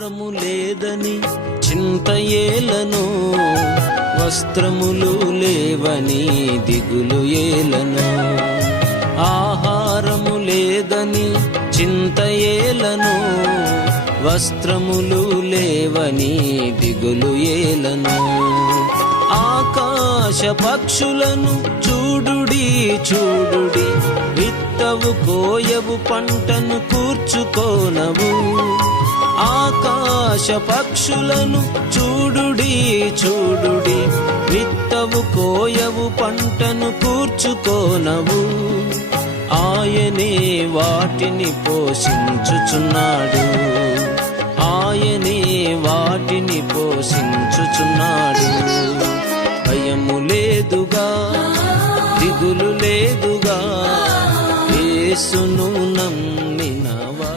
ఆహారము లేదని చింత ఏలను, వస్త్రములు లేవని దిగులు ఏలను. ఆహారము లేదని చింత ఏలను, వస్త్రములు లేవని దిగులు ఏలను. ఆకాశ పక్షులను చూడుడి చూడుడి, విత్తవు కోయవు పంటను కూర్చుకోనవు. ఆకాశ పక్షులను చూడుడి చూడుడి, విత్తవు కోయవు పంటను కూర్చుకోనవు. ఆయనే వాటిని పోషించుచున్నాడు, ఆయనే వాటిని పోషించుచున్నాడు. భయము లేదుగా, దిగులు లేదుగా, యేసును నమ్మినవా.